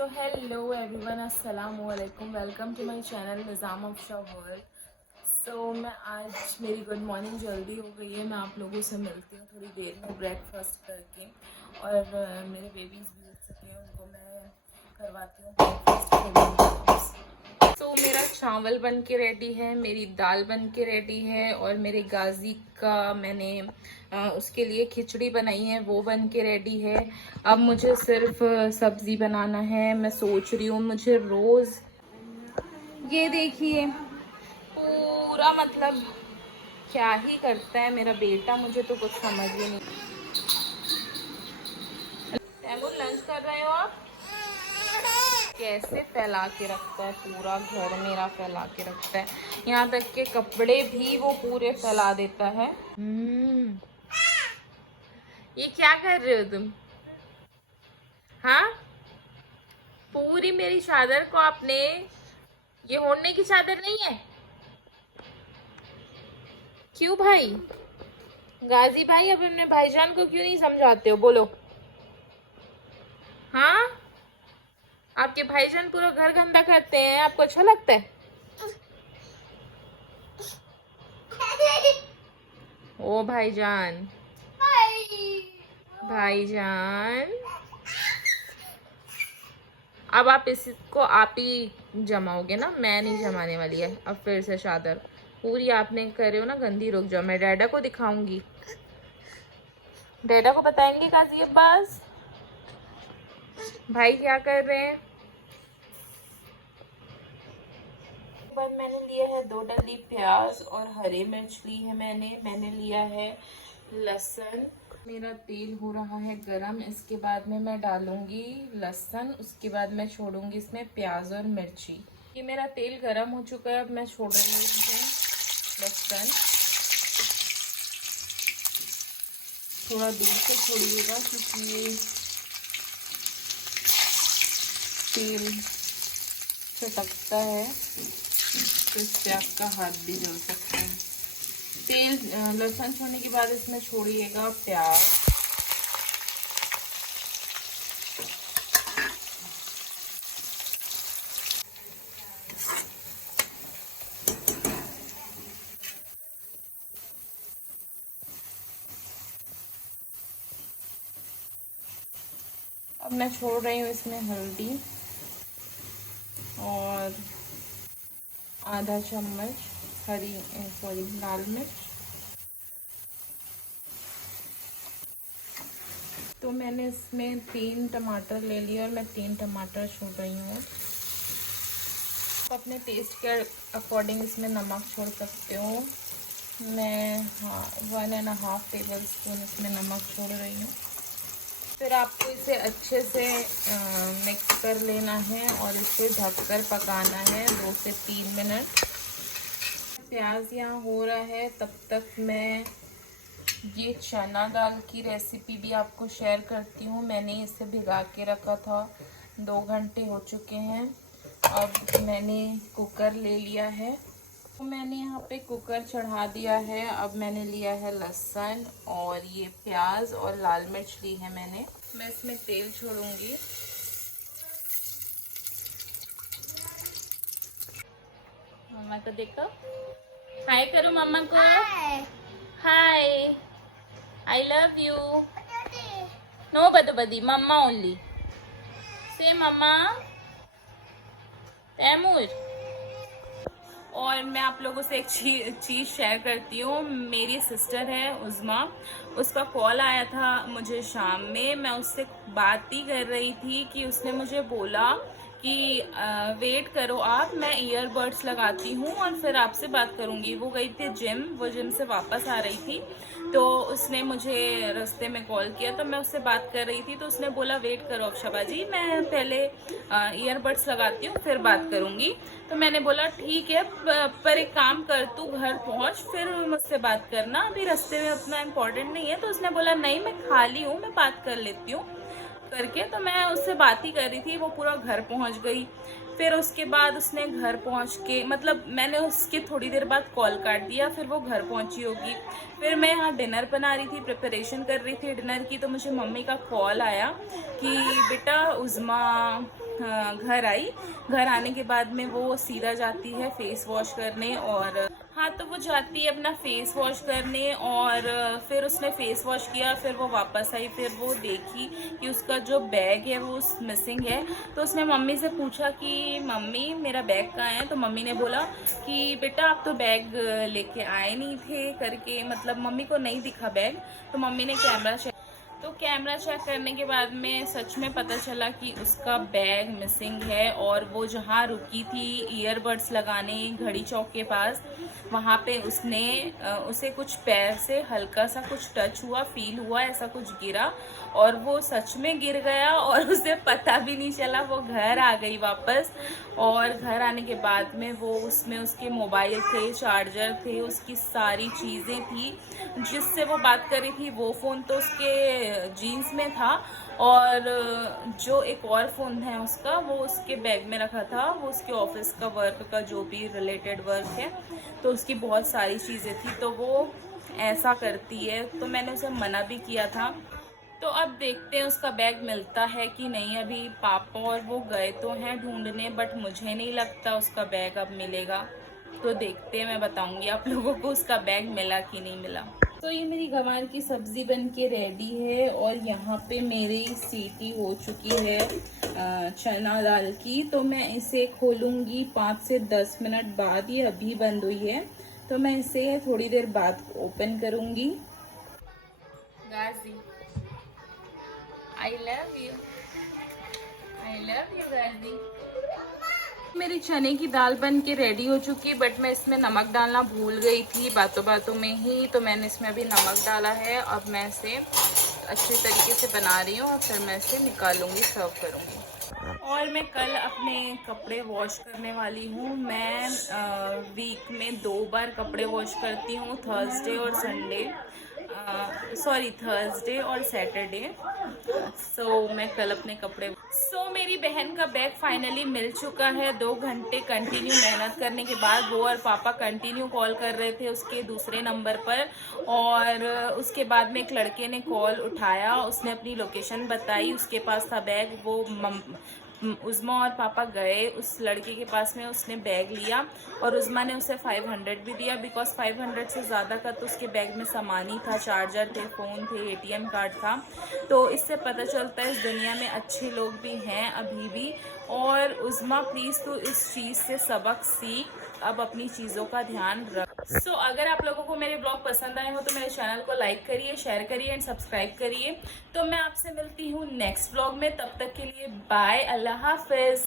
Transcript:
So hello everyone, अस्सलाम वालेकुम। Welcome to my channel Nizam Afsha world. So मैं आज मेरी गुड मॉर्निंग जल्दी हो गई है। मैं आप लोगों से मिलती हूँ थोड़ी देर में ब्रेकफास्ट करके, और मेरे बेबीज़ भी उठ चुके हैं, उनको मैं करवाती हूँ ब्रेकफास्ट। तो मेरा चावल बन के रेडी है, मेरी दाल बन के रेडी है, और मेरे गाजी का मैंने उसके लिए खिचड़ी बनाई है, वो बन के रेडी है। अब मुझे सिर्फ सब्जी बनाना है। मैं सोच रही हूँ, मुझे रोज़ ये देखिए पूरा मतलब क्या ही करता है मेरा बेटा, मुझे तो कुछ समझ ही नहीं। तैमूर, लंच कर रहे हो आप? कैसे फैला के रखता है, पूरा घर मेरा फैला के रखता है, यहाँ तक के कपड़े भी वो पूरे फैला देता है। ये क्या कर रहे हो तुम? हाँ, पूरी मेरी चादर को आपने, ये ओढ़ने की चादर नहीं है। क्यों भाई? गाजी भाई, अब अपने भाईजान को क्यों नहीं समझाते हो, बोलो। हाँ, आपके भाईजान पूरा घर गंदा करते हैं, आपको अच्छा लगता है? ओ भाईजान, भाईजान, अब आप इसको आप ही जमाओगे ना, मैं नहीं जमाने वाली है। अब फिर से चादर पूरी आपने करे हो ना गंदी। रुक जाओ, मैं डैडा को दिखाऊंगी, डैडा को बताएंगे काजी अब्बास भाई क्या कर रहे हैं। बाद मैंने लिया है 2 डली प्याज और हरी मिर्च ली है। मैंने लिया है लहसुन। मेरा तेल हो रहा है गरम, इसके बाद में मैं डालूंगी लहसुन, उसके बाद मैं छोड़ूंगी इसमें प्याज और मिर्ची। ये मेरा तेल गरम हो चुका है, अब मैं छोड़ रही हूँ इसमें लहसुन। थोड़ा दूर से छोड़िएगा क्योंकि ये तेल चटकता है, तो इससे आपका हाथ भी जल सकता है। तेल लहसुन छोड़ने के बाद इसमें छोड़िएगा प्याज। अब मैं छोड़ रही हूँ इसमें हल्दी और आधा चम्मच लाल मिर्च। तो मैंने इसमें 3 टमाटर ले लिए और मैं 3 टमाटर छोड़ रही हूँ। अपने टेस्ट के अकॉर्डिंग इसमें नमक छोड़ सकते हो। मैं 1.5 टेबल स्पून इसमें नमक छोड़ रही हूँ। फिर आपको इसे अच्छे से मिक्स कर लेना है और इसे ढककर पकाना है 2 से 3 मिनट। प्याज यहाँ हो रहा है, तब तक मैं ये चना दाल की रेसिपी भी आपको शेयर करती हूँ। मैंने इसे भिगा के रखा था, 2 घंटे हो चुके हैं। अब मैंने कुकर ले लिया है, तो मैंने यहाँ पे कुकर चढ़ा दिया है। अब मैंने लिया है लहसुन और ये प्याज और लाल मिर्च ली है मैंने। मैं इसमें तेल छोड़ूंगी। मम्मा को देखो, हाय करो मम्मा को। हाय, आई लव यू। नो बदी मम्मा ओनली से मम्मा। तैमूर, और मैं आप लोगों से एक चीज़ शेयर करती हूँ। मेरी सिस्टर है उज़मा, उसका कॉल आया था मुझे शाम में। मैं उससे बात ही कर रही थी कि उसने मुझे बोला कि वेट करो आप, मैं ईयरबड्स लगाती हूँ और फिर आपसे बात करूँगी। वो गई थी जिम, वो जिम से वापस आ रही थी, तो उसने मुझे रास्ते में कॉल किया, तो मैं उससे बात कर रही थी। तो उसने बोला वेट करो अफशा जी, मैं पहले ईयरबड्स लगाती हूँ फिर बात करूँगी। तो मैंने बोला ठीक है, पर एक काम कर, तू घर पहुँच फिर मुझसे बात करना, अभी रास्ते में उतना इम्पोर्टेंट नहीं है। तो उसने बोला नहीं, मैं खाली हूँ, मैं बात कर लेती हूँ करके। तो मैं उससे बात ही कर रही थी, वो पूरा घर पहुँच गई। फिर उसके बाद उसने घर पहुंच के, मतलब मैंने उसके थोड़ी देर बाद कॉल काट दिया, फिर वो घर पहुंची होगी। फिर मैं यहाँ डिनर बना रही थी, प्रिपरेशन कर रही थी डिनर की, तो मुझे मम्मी का कॉल आया कि बेटा उज़्मा घर आई। घर आने के बाद में वो सीधा जाती है फेस वॉश करने, और हाँ तो वो जाती है अपना फेस वॉश करने, और फिर उसने फेस वॉश किया, फिर वो वापस आई, फिर वो देखी कि उसका जो बैग है वो मिसिंग है। तो उसने मम्मी से पूछा कि मम्मी मेरा बैग कहाँ है। तो मम्मी ने बोला कि बेटा आप तो बैग लेके आए नहीं थे करके, मतलब मम्मी को नहीं दिखा बैग। तो मम्मी ने कैमरा चेक करने के बाद में सच में पता चला कि उसका बैग मिसिंग है। और वो जहाँ रुकी थी ईयरबड्स लगाने घड़ी चौक के पास, वहाँ पे उसे कुछ पैर से हल्का सा कुछ टच हुआ, फील हुआ, ऐसा कुछ गिरा, और वो सच में गिर गया और उसे पता भी नहीं चला। वो घर आ गई वापस, और घर आने के बाद में वो उसमें उसके मोबाइल थे, चार्जर थे, उसकी सारी चीज़ें थी। जिससे वो बात कर रही थी वो फ़ोन तो उसके जीन्स में था, और जो एक और फ़ोन है उसका वो उसके बैग में रखा था। वो उसके ऑफिस का वर्क का जो भी रिलेटेड वर्क है, तो उसकी बहुत सारी चीज़ें थी। तो वो ऐसा करती है, तो मैंने उसे मना भी किया था। तो अब देखते हैं उसका बैग मिलता है कि नहीं। अभी पापा और वो गए तो हैं ढूंढने, बट मुझे नहीं लगता उसका बैग अब मिलेगा। तो देखते हैं, मैं बताऊंगी आप लोगों को उसका बैग मिला कि नहीं मिला। तो ये मेरी गवार की सब्ज़ी बन के रेडी है, और यहाँ पे मेरी सीटी हो चुकी है चना दाल की। तो मैं इसे खोलूँगी 5 से 10 मिनट बाद, ये अभी बंद हुई है, तो मैं इसे थोड़ी देर बाद ओपन करूँगी। Ghazi, I love you, I love you Ghazi. मेरी चने की दाल बन के रेडी हो चुकी, बट मैं इसमें नमक डालना भूल गई थी बातों बातों में ही, तो मैंने इसमें अभी नमक डाला है। अब मैं इसे अच्छे तरीके से बना रही हूँ, और फिर मैं इसे निकालूंगी, सर्व करूँगी। और मैं कल अपने कपड़े वॉश करने वाली हूँ। मैं वीक में 2 बार कपड़े वॉश करती हूँ, थर्सडे और संडे, थर्सडे और सैटरडे। मैं कल अपने कपड़े मेरी बहन का बैग फाइनली मिल चुका है। 2 घंटे कंटिन्यू मेहनत करने के बाद वो और पापा कंटिन्यू कॉल कर रहे थे उसके दूसरे नंबर पर, और उसके बाद में एक लड़के ने कॉल उठाया, उसने अपनी लोकेशन बताई, उसके पास था बैग। वो उज़्मा और पापा गए उस लड़के के पास में, उसने बैग लिया, और उज़्मा ने उसे 500 भी दिया, बिकॉज 500 से ज़्यादा का तो उसके बैग में सामान ही था, चार्जर थे, फ़ोन थे, ATM कार्ड था। तो इससे पता चलता है इस दुनिया में अच्छे लोग भी हैं अभी भी। और उज़्मा प्लीज़ तू इस चीज़ से सबक सीख, अब अपनी चीज़ों का ध्यान रख। अगर आप लोगों को मेरे ब्लॉग पसंद आए हो तो मेरे चैनल को लाइक करिए, शेयर करिए एंड सब्सक्राइब करिए। तो मैं आपसे मिलती हूँ नेक्स्ट ब्लॉग में, तब तक के लिए बाय, अल्लाह हाफिज़।